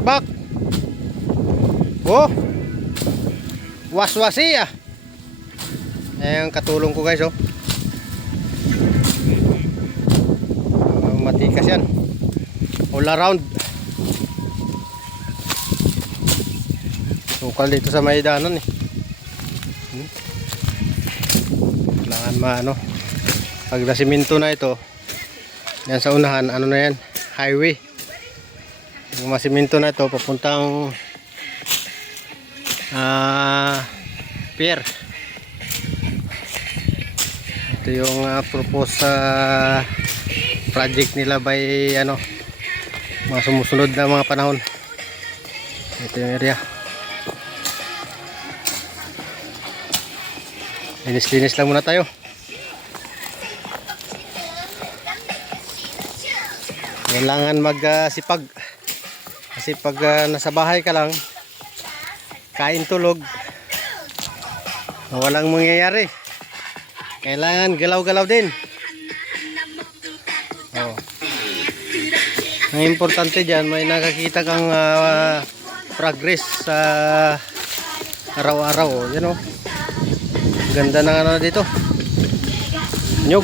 Bak. Oh. Waswasi ah. Ayan katulong ko guys oh. Matikas yan. All around. Sukal dito sa may danan eh. Kailangan maano. Pag nasiminto na ito, yan sa unahan, ano na yan? Highway. Yung masiminto na ito, papuntang pier. Ito yung proposed project nila by ano, mga sumusunod na mga panahon. Ito yung area. Linis-linis lang muna tayo. Kailangan magsipag. Kasi pag nasa bahay ka lang, kain tulog, walang mangyayari. Kailangan galaw-galaw din. Oh. Ang importante dyan, may nakakita kang progress sa araw-araw. Oh. Yan oh. Ganda ng ano dito. Nyug.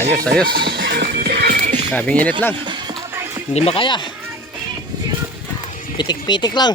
Ayos, ayos. Sabing init lang. Hindi makaya. Pitik-pitik lang.